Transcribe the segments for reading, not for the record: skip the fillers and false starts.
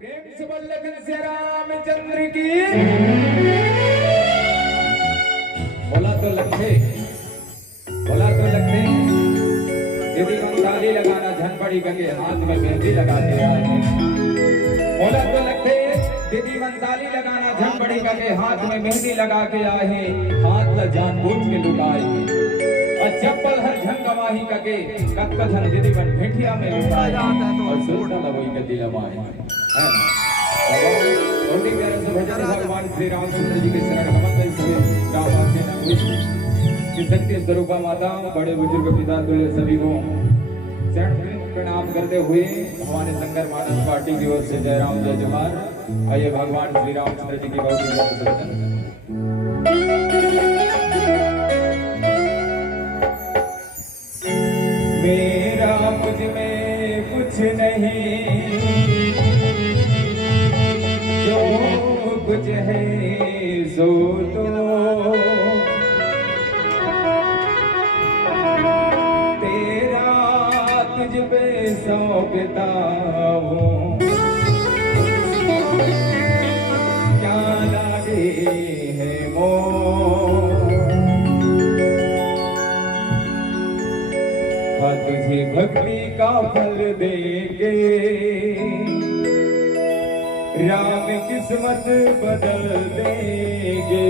प्रेम से बोल लखन से रामचंद्र की। बोला तो लखे, बोला तो लखे। दीदी को ताली लगाना झनपड़ी गंगे हाथ में मेहंदी लगाते आए। बोला तो लखे, दीदी मन ताली लगाना झनपड़ी गंगे हाथ में मेहंदी लगा के आए। हाथ ल जानबूझ के लुटाए और चप्पल हर झन गवाही कके कक्क धन दीदी मन भेंटिया में लुटाए और सुल्तान लगोई के दिल माए है ना। बहुत ही प्यारे से भजन भगवान श्री रामचंद्र जी के शरण कमल से रामवासी ना कुछ शक्ति स्वरूपा माता बड़े बुजुर्ग पिता तुल्य सभी को शरण प्रणाम करते हुए हमारे शंकर मानस पार्टी की ओर से जय राम जय जवाहर। आइए भगवान श्री रामचंद्र जी की बहुत ही मेरा मुझ में कुछ नहीं, जो कुछ है सो तो तेरा तुझ पे सौंपता हूँ। क्या लागे है मोह, हाँ तुझे भक्ति का फल देंगे। राम किस्मत बदल देंगे।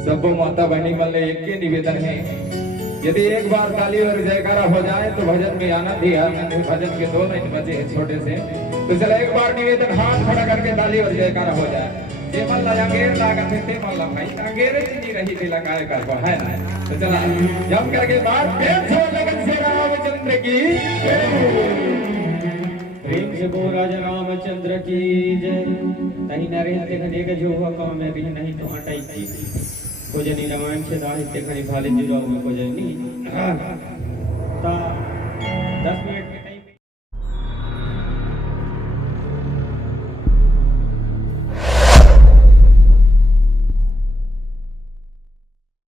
सबो माता बहनी मन ले एक के निवेदन है, यदि एक बार ताली और जयकारा हो जाए तो भजन में आनंद ही आनंद है। भजन के 2 लाइन बचे हैं छोटे से, तो चलो एक बार निवेदन हाथ खड़ा करके ताली और जयकारा हो जाए। जे मन अंगेर लागत है ते मन भाई अंगेरे नहीं रही थी लगाए कर को है ना। तो चला जम करके बात प्रेम से लगन से रामचंद्र की प्रेम से बोल राजा रामचंद्र की जय। तही नरेंद्र खने के जो हुआ काम में भी नहीं तो हटाई की को जनी रामायण से दाहिते खने भाले जुराव में को जनी ता 10